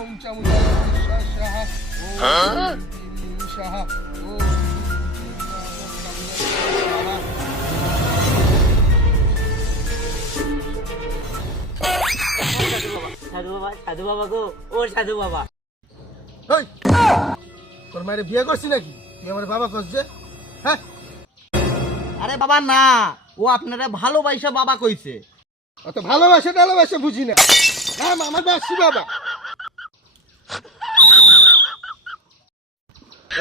ওম চামুন্ডায় স্বাহা ওম স্বাহা ওম সাধু বাবা গো, ও সাধু বাবা। এই তোর মায়ের বিয়ে করছি নাকি তুই আমার বাবা করছে? হ্যাঁ আরে বাবা না, ও আপনারা ভালোবাসা বাবা কইছে। অত ভালোবাসা বুঝি না। নাম আমার বাসি বাবা।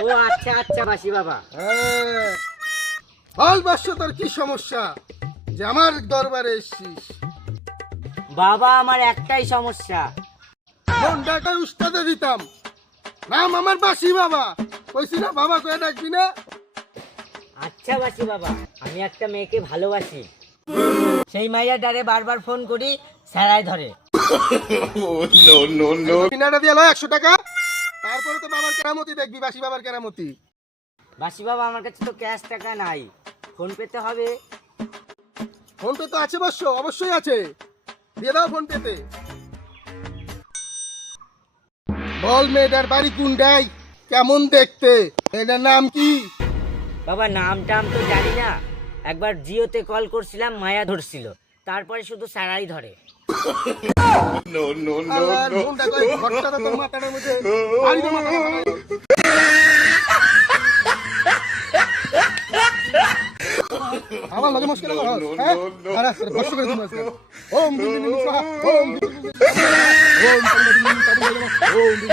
ও আচ্ছা আচ্ছা বাসি বাবা। হ্যাঁ বল বাস্য, তোর কি সমস্যা যে আমার দরবারে এসছিস? বাবা আমার একটাই সমস্যা। মনটাকে উস্তাদে দিতাম, নাম আমার বাসি বাবা। কইছি না বাবা কয়ে ডাকবি না? আচ্ছা বাসি বাবা, আমি একটা মেয়েকে ভালোবাসি, সেই মাইয়া ডারে বারবার ফোন করি, স্যারাই ধরে। কিনাটা দিয়ে লো 100 টাকা, তারপরে তো বাবার কেরামতি দেখবি, বাসি বাবার কেরামতি। বাসি বাবা আমার কাছে তো ক্যাশ টাকা নাই, ফোন পেতে হবে। ফোন পে তো আছে বস্য, অবশ্যই আছে, দিয়ে দাও ফোন পেতে। বল মেয়েটার বাড়ি কোনটাই, কেমন দেখতে, এটার নাম কি? বাবা নাম টাম তো জানি না, একবার জিওতে কল করছিলাম, মায়া ধরছিল, তারপরে শুধু স্যারাই ধরে। আল্লাহর ফোনটা কই ঘরটা তো তোর মাথার মধ্যে বাড়ি তো মাথা মাথা। আমার লগে মুশকিল হলো, হ্যাঁ আরে কষ্ট করে তুমি আজকে ওম দিন দিন স্বাহা ওম দিন দিন ওম দিন দিন ওম দিন